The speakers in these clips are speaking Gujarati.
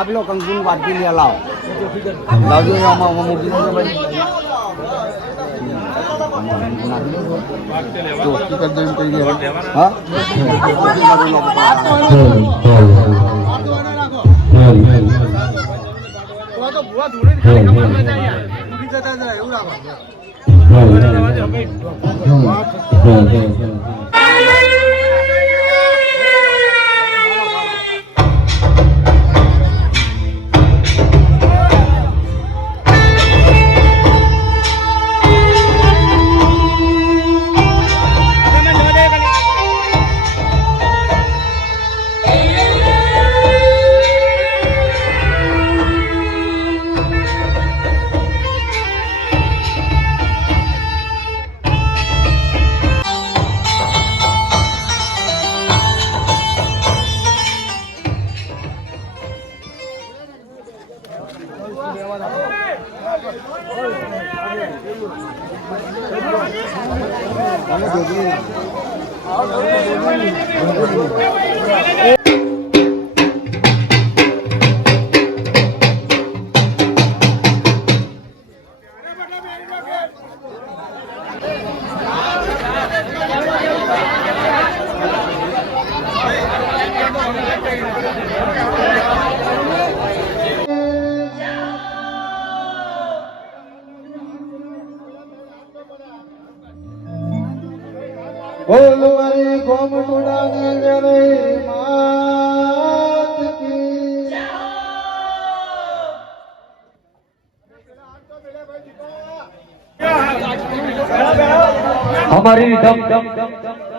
आप लोग कंगून वाटकी लिया लाओ लाओ जो मोटी भाई तो की कर देम कहिए हां तो बुआ थोड़ी खाली कमर में जाए यार पूरी जगह जाए એવું રાખો बोल मारी गोम टुडाने जरे मात की हमारी दम दम दम दम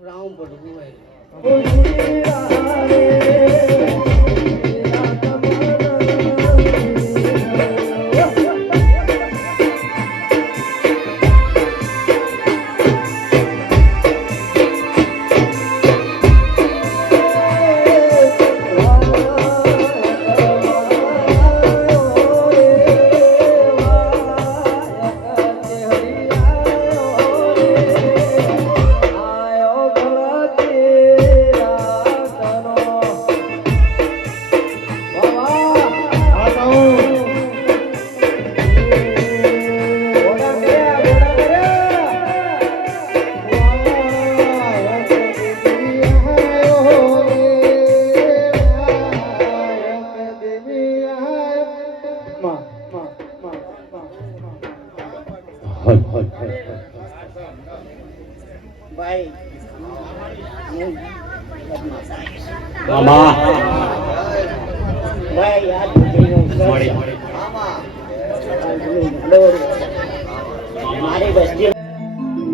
રામ પડવું હોય ભાઈ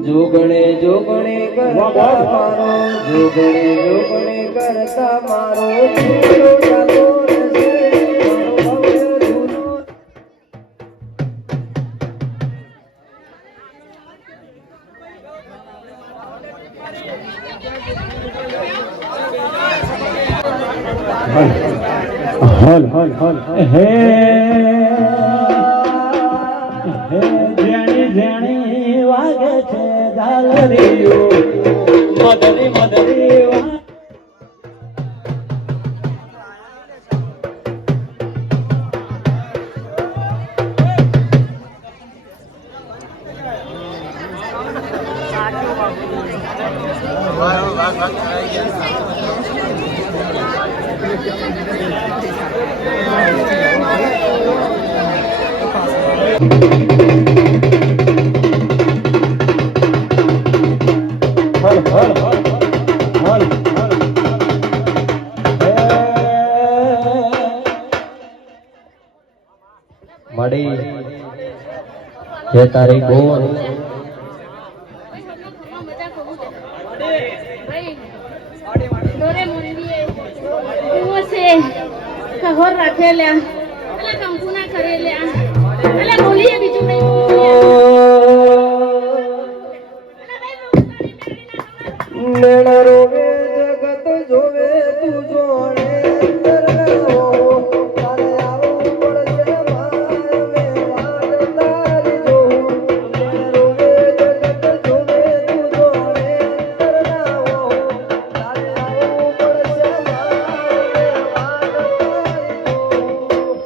જોગણે જોગણે કરતા મારો જોગણે જોગણે કરતા મારો જૂનો જાતો રહેશે, મારો ભવ્ય જૂનો હલ હલ હલ હે જેણી જેણી વાગે છે ઝાલરીઓ મદરી મદરી મળી જે તારી બોલ કહોર રાખેલ્યા એટલે કંકુના કરેલ્યા એટલે બોલીએ બીજું નહીં મેળા રોવે જગત જોવે તું જોડે તારે આવું પડશે મારે વાડ તારી જોઉં મેળા રોવે જગત જોવે તું જોડે તારે આવું પડશે મારે વાડ તારી જોઉં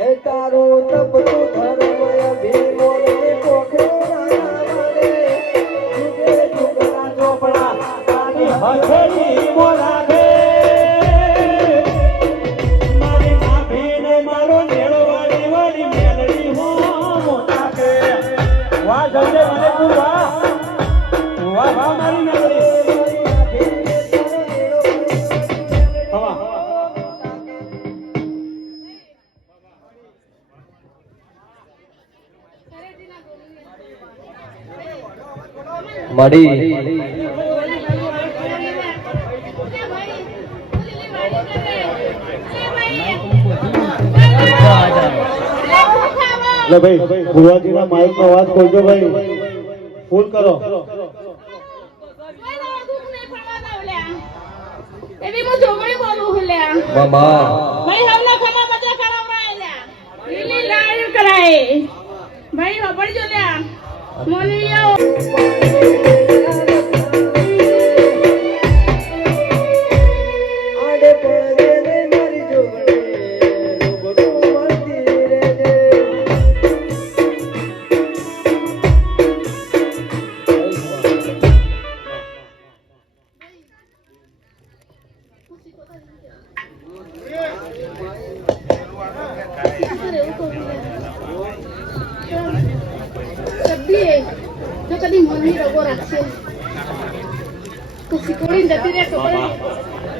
એ તારો તપ તું ધર્મય ભીમોને પોખરે હથેળી બોલાવે મારી માફીને મારો નેળો વાળી વાળી મેલડી હો મોટા કે વાહ જલ્દે મને તું વાહ વાહ વાહ મારી મેલડી હવા મળી એટલે ભાઈ ભુવાજીના માઇક નો અવાજ ખોલજો ભાઈ ફૂલ કરો એવી હું જોગણી બોલું હલ્યા મામા ભાઈ હવલા ખમા બધા કરાવરાયલા લીલી લાલ કરાય ભાઈ હોબળજો લ્યા મોનવીઓ આડે પડે ને મારી જોગણે રોગડું મળતી રહેજે જો કદી મનની રગો રાખશે તો શીખવાડીને જતી રહે તો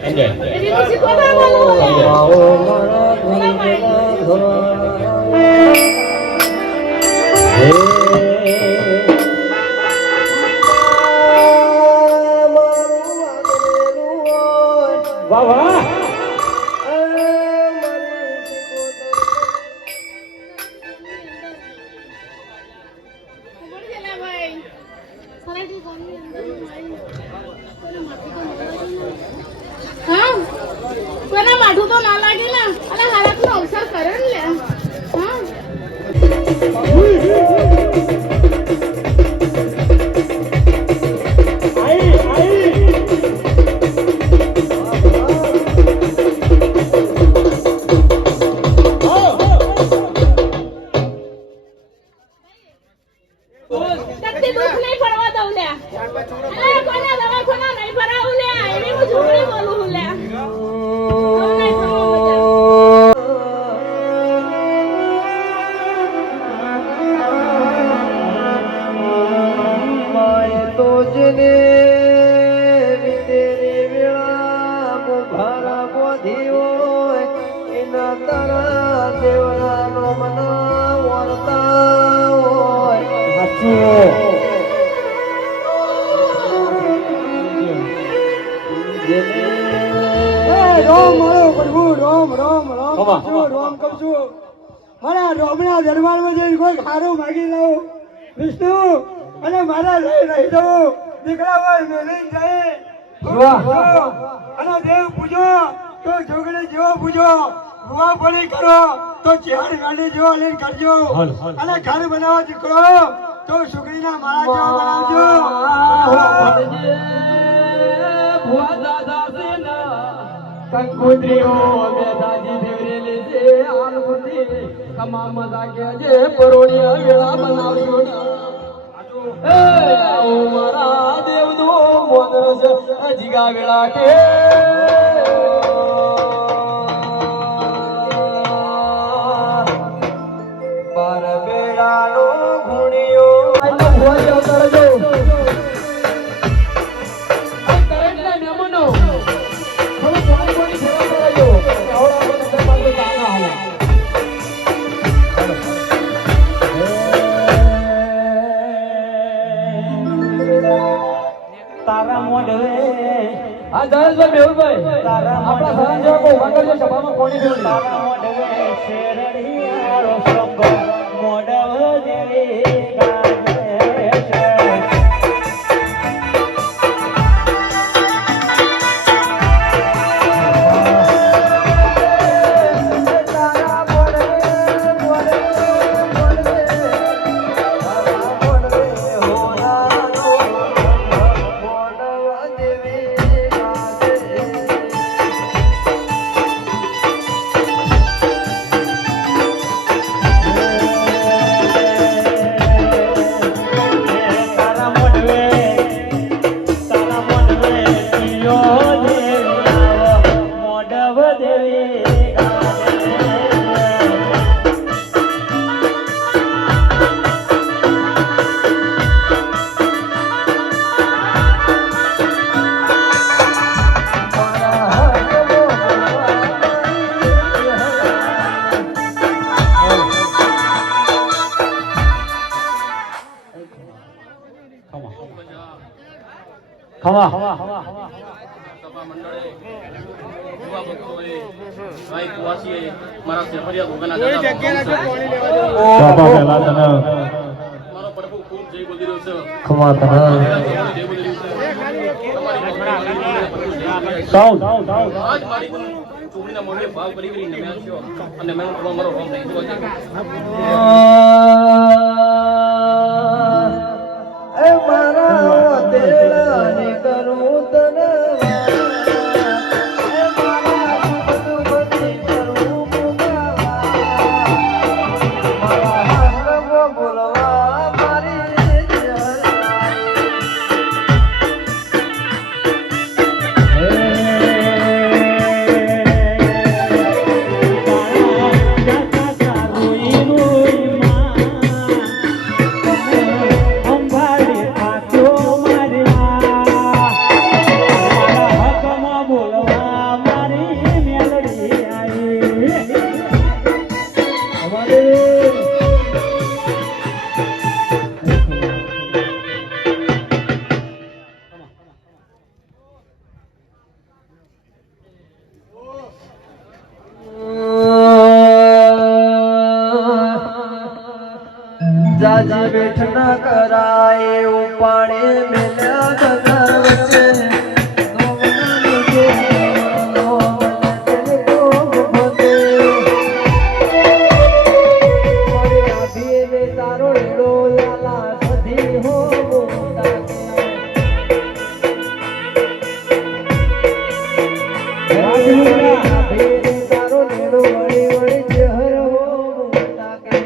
એવી તો શીખવાડવાનું આવો મારા ધનના હે તારા દેવના નોમના વરતા હોય રોમ મારો પ્રભુ રોમ રોમ રોમ રોમ કહું છું મારા રોમના દરબારમાં જઈને કોઈ ખારું માગી લઉં વિષ્ણુ અને મારા લઈ રહી દઉં દીકરા હોય મેલી જાય અને દેવ પૂજો તો જોગણી જેવો પૂજો રૂવા પડી કરો તો ચેહર ગાડી જેવો લઈને કરજો અને ઘર બનાવો દીકરો તો સુગડીના માળા જેવો બનાવજો ભુવા દાદા કંકુત્રીઓ બેદાજી દેવરેલી છે આલપતિ કમા મજા કે જે પરોડી વેળા બનાવ્યો એ આવો મારા દેવનો મોદરસ જીગા વેળા કે બાર બેડાનો ઘુણિયો આજો ભોજો કરજો કરેલા મેમનો તારા મોઢવે આ દરેશભાઈ મેહુલભાઈ તારા આપણા સરાંજવા કો ઉભા કરજો સભામાં કોની ફેરવી તારા મોઢવે શેરડીયારો સંગો મોઢવ દેવી ગાજે છે ખમા સભા મંડળે યુવા ભક્તોએ ભાઈ કુવાસીએ મારા સેફરિયા ભોગાના દાદા મારો પ્રભુ ખૂબ જય બોલી રહ્યો છે ખમા જય બોલી રહ્યું છે આજ મારી પણ ચોકડીના મોઢે ભાવ કરી કરીને મેં છો અને મેં મારો રોમ નહીં જોવા એ મારા તેરાને કરું તને એ મારા સુખ કરું મારા હંગમો બોલવા મારી જાજી બેઠ ન કરાય ઉપાડે મેલ્યા ગગર વચ્ચે તારો લેડો લાલા સધી હો તારો લેડો વળી વળી ચહેર હો મોટા કે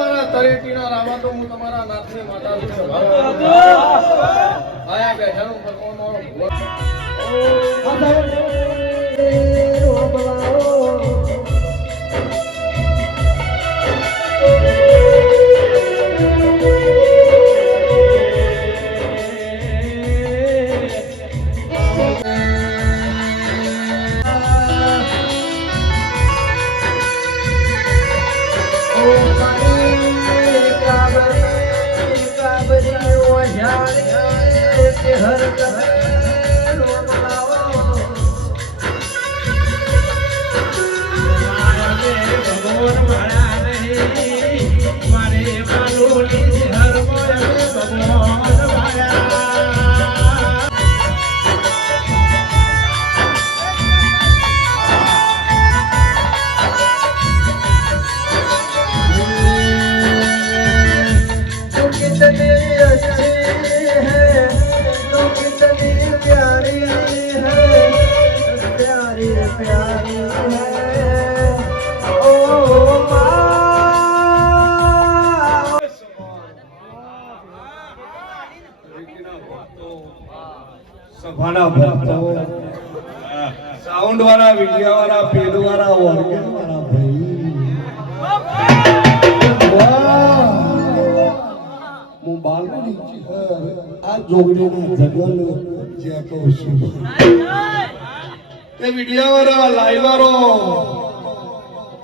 મારા તળેટીના રામા તો હું તમારા નાથની માતા છું આયા બેઠાનું ભગવાન સભાના ભક્તો, સાઉન્ડ વાળા, વિડિયા વાળા, પેડ વાળા, ઓર્ગન વાળા ભાઈ, હું બાલની આ જોગડીના જગલ જે કહું છું એ વિડિયા વાળા, લાઈવ વાળો,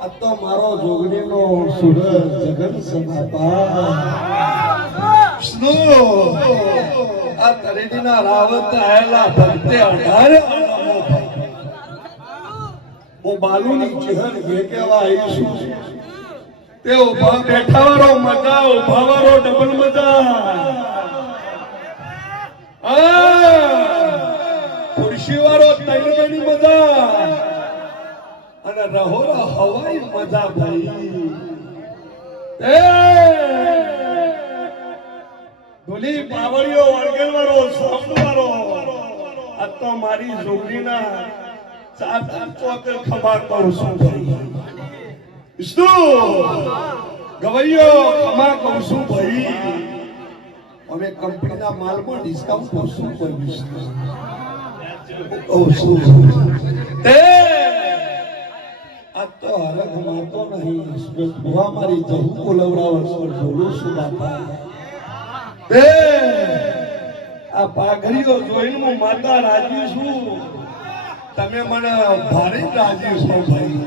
આ તો મારો જોગડીનો સુરજ જગન સમાપા આ તરેડીના રાવત આયેલા ભક્તે અઢારે હું બાલુની ચહેર જે કહેવા આવી છું તે ઉભા બેઠા વાળો મજા, ઉભા વાળો ડબલ મજા, ખુરશી વાળો તૈણની મજા અને રહોરા હવાઈ મજા ભાઈ. ધોલી પાવડીઓ, ઓર્ગન વાળો, સાઉન્ડ વાળો, આ તો મારી જોગડીના ચાર ચોક ખભા કરું છું ભાઈ. વિષ્ણુ ગવૈયો ખમા કહું છું ભાઈ. અમે કંપનીના માલમાં ડિસ્કાઉન્ટ ઓછું કરીશું કહું છું. આ તો હરખ માતો નહીં, ભુવા મારી જહુ બોલવડાવર બોલું છું બાપા. આ પાઘડીઓ જોઈને હું માતા રાજી છું, તમે મને ભારે રાજી છો ભાઈ.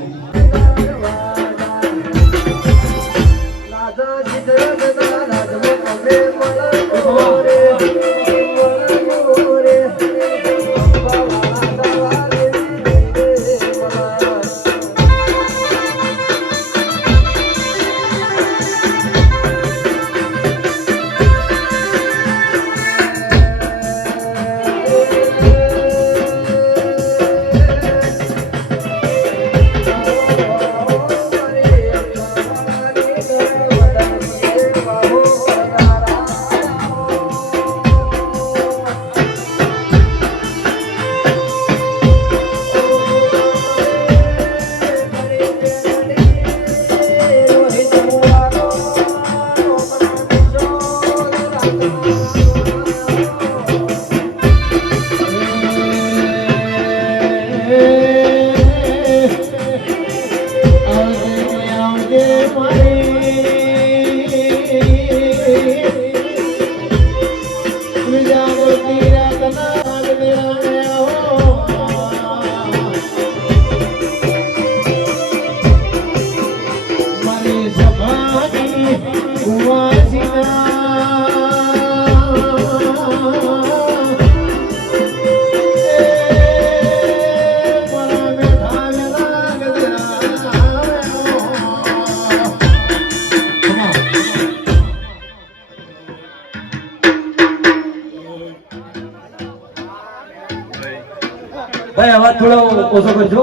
ભાઈ અવાજ થોડો ઓછો કરજો.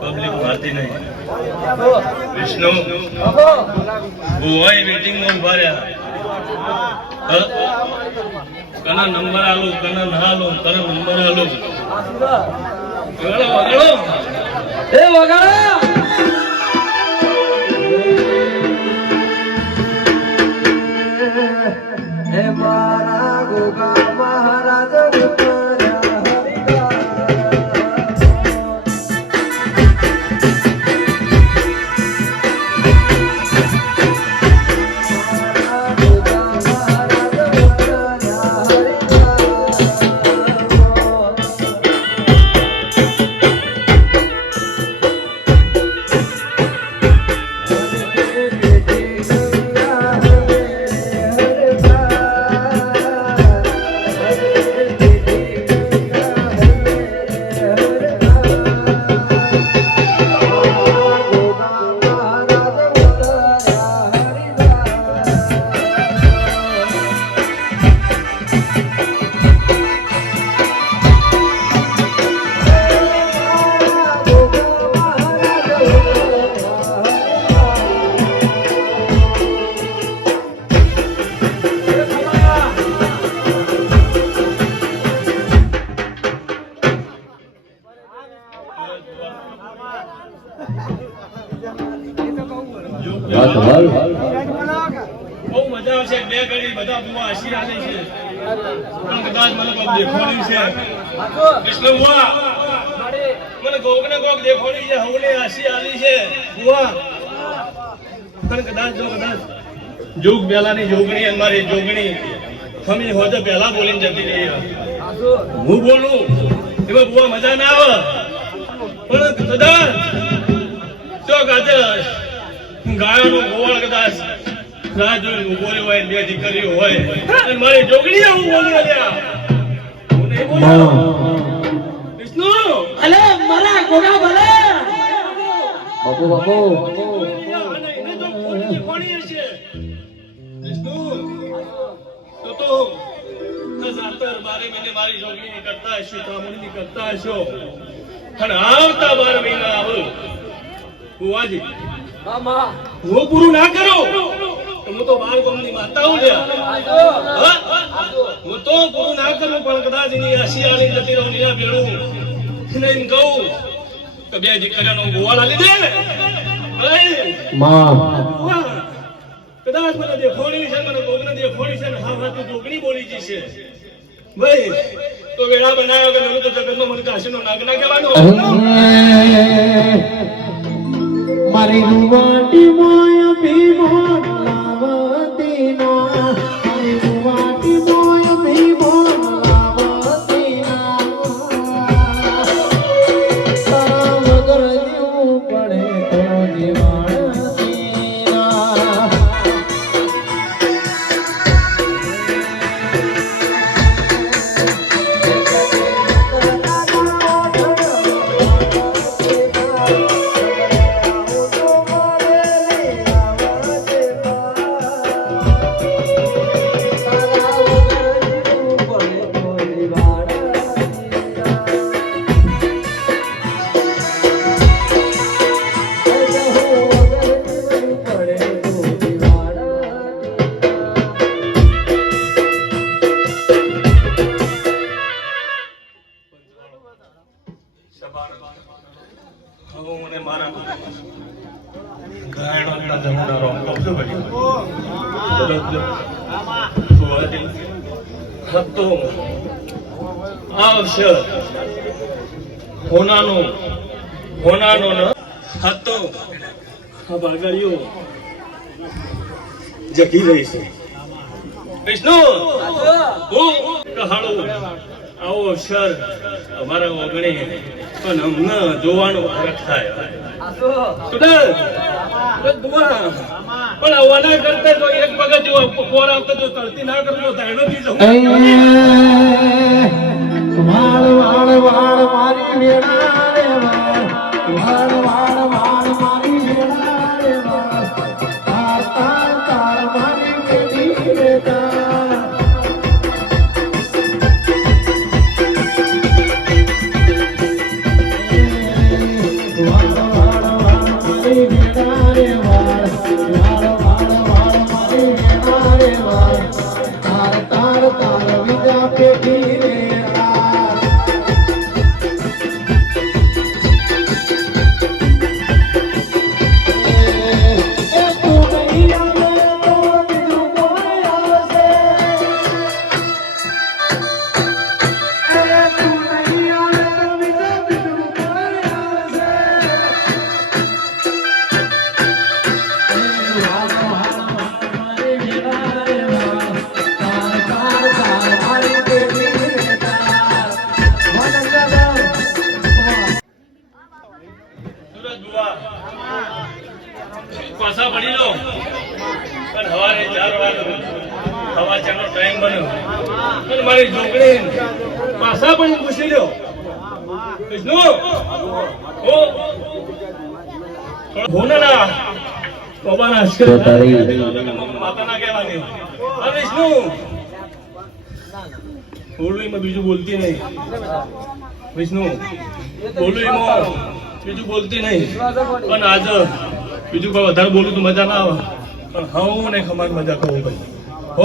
પબ્લિક ભારતી નહીં. વિષ્ણુ વેટિંગ માં ઉભા રહ્યા. કના નંબર આલો કના ના આલો કના નંબર આલો વગાડો વગાડો એ વગાડો હે મારા ગોગા મહારાજ ઉતર્યા હરિદ્વાર. મારા ગોગા મહારાજ ઉતર્યા બહુ મજા આવશે બે ઘડી બધા બુઆ હસી આલે છે પણ કદાચ મને કોક દેખોડી છે વિષ્ણુ બુઆ મને કોક ને કોક દેખોડી છે હવલે હસી આલી છે બુઆ પણ કદાચ જોગ બેલાની જોગણી અને મારી જોગણી ખમી હોય તો પહેલા બોલીને જતી રહી હું બોલું એમાં બુઆ મજા ના આવે પણ કદાચ તો કાચે ગાયોનો ગોવાળ કદાચ રાહ જોઈને ઉભો રહ્યો હોય બે દીકરીઓ હોય અને મારી જોગણી હું બોલી અલ્યા હું નહીં બોલ્યો વિષ્ણુ અલે મારા ગોગા ભલે બાપુ બાપુ અને એને તો કોણી હશે વિષ્ણુ તો જાતર 12 મહિને મારી જોગણી કરતા હશો કામણી કરતા હશો અને આવતા 12 મહિના આવ બુવાજી હું પૂરું ના કરું હું તો બાર ગામની માતા હું હું તો પૂરું ના કરું પણ કદાચ એની હસિયાળી જતી રહું એના ભેળું એને એમ કહું તો બે દીકરીઓનો ગોવાળ આલી દે કદાચ મને દેખોડી છે મને કોકને દેખોડી છે ને હા તું જોગણી બોલી જશે ભાઈ તો વેળા બનાવ્યો કે નવું તો જગતનો મને કાશીનો નાગ ના કહેવાનો મારી રૂવાટી મોય ભીમો લાવતી ના મારી રૂવાટી મોય ભીમો લાવતી ના તારા વગર જીવું પડે તો નિવાણતી ના હોનાનો ન હતો આ બાગાડીઓ જગી રહી છે વિષ્ણુ હું કહાડો આવો અવસર અમારા ઓગણી પણ અમને જોવાનો ફરક થાય પણ આવવાના કરતા તો એક પગત જો પોર આવતા જો તળતી ના કરતો તાયનો થી જવું વાળ વાળ વાળ મારી વેળા રે વાળ વાળ વાળ મારી વેળા રે વાળ તાર તાર તાર મારી વેડી રે તાર વાળ વાળ વાળ મારી વેળા રે વાળ વાળ વાળ વાળ મારી વેળા રે વાળ મને અને મારી છોકરી પાછા પણ પૂછી લ્યો વિષ્ણુ ઓ ભોના બાબાના માતાના કહેવાની અરે વિષ્ણુ બોલું એમાં બીજું બોલતી નહીં વિષ્ણુ બોલું એમાં બીજું બોલતી નહીં પણ આજે બીજું કોઈ વધારે બોલું તો મજા ના આવે પણ હું ને ખમાર મજા કરું ભાઈ હો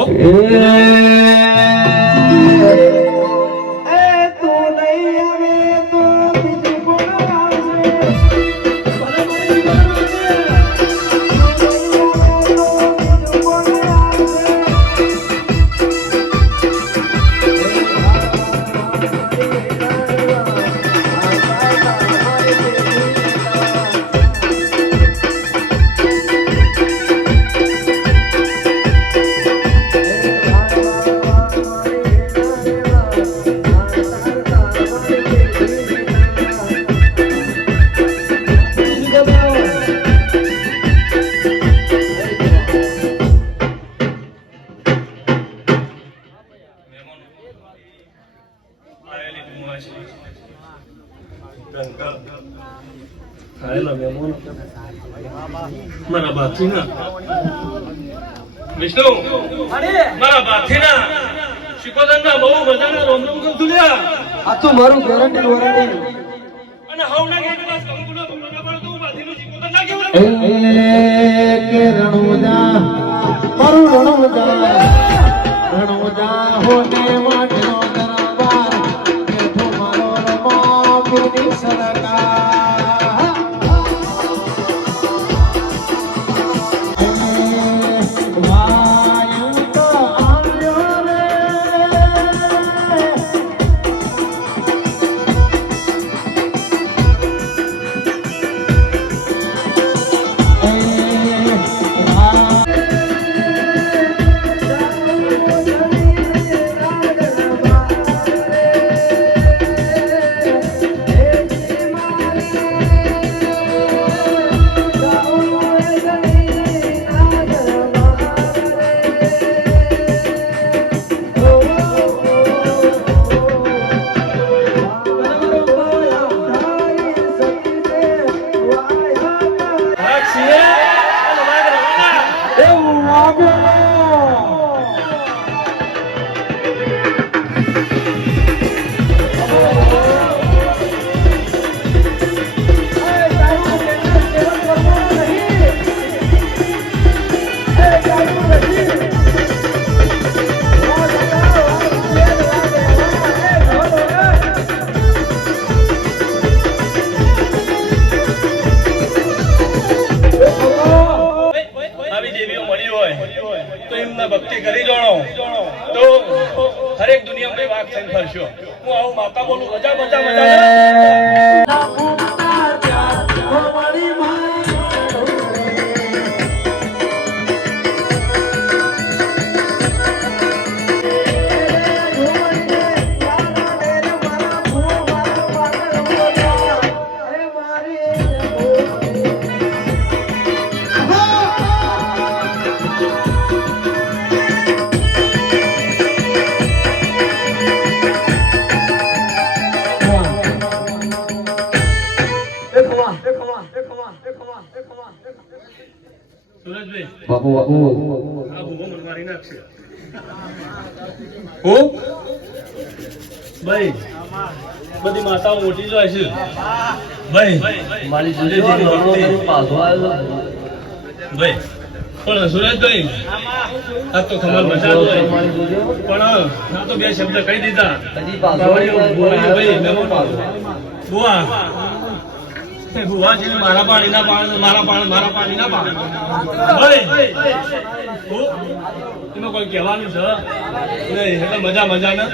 મારા બાથીના વિષ્ણુ મારા બાથીના શિકોદરના બહુ બધાના રોમ રોમ કહું છું લ્યા આ તો મારું ગેરંટી વોરંટી અને હવના કે કદાચ કંકુલો ભગવાન પર તો બાથીનું શિકોદર ના કેવું કે રણુજા મારું રણુજા હોને માટનો દરબાર કે તમારો રમા પીની સરકાર વાયુ તો આવ્યો રે ભક્તિ કરી જાણો તો હરેક દુનિયામાં વાત થઈને ફરશો હું આવું માતા બોલું મજા મજા મજા સુરજભાઈ બાપુ આ ભૂવો મને મારી નાખશે હો ભાઈ બધી માતાઓ મોટી જ હોય છે ભાઈ મારી ભાઈ પણ સુરજભાઈ આ તો ખબર મજા હોય પણ આ તો બે શબ્દ કહી દીધા બુઆ ભુવાજી મારા પાણી ના પાણી એમાં કોઈ કહેવાનું છે નહીં એટલે મજા ને